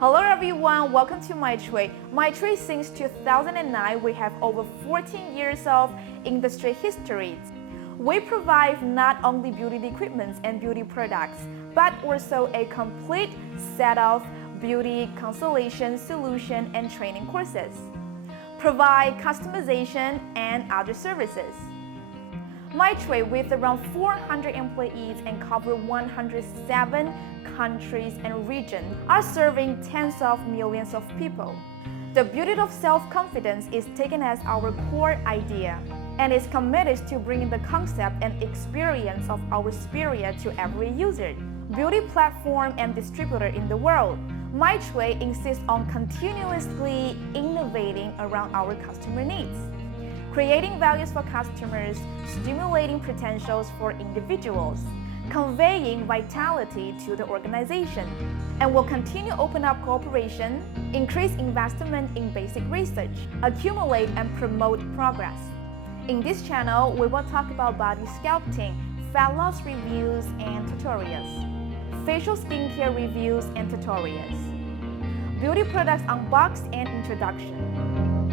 Hello everyone, welcome to MyChway. MyChway since 2009, we have over 14 years of industry history. We provide not only beauty equipment and beauty products, but also a complete set of beauty consultation, solution, and training courses. Provide customization and other services. MyChway, with around 400 employees and cover 107 countries and regions, are serving tens of millions of people. The beauty of self-confidence is taken as our core idea and is committed to bringing the concept and experience of our spirit to every user, beauty platform and distributor in the world. MyChway insists on continuously innovating around our customer needs, creating values for customers, stimulating potentials for individuals, conveying vitality to the organization, and will continue to open up cooperation, increase investment in basic research, accumulate and promote progress. In this channel, we will talk about body sculpting, fat loss reviews and tutorials, facial skincare reviews and tutorials, beauty products unboxed and introduction.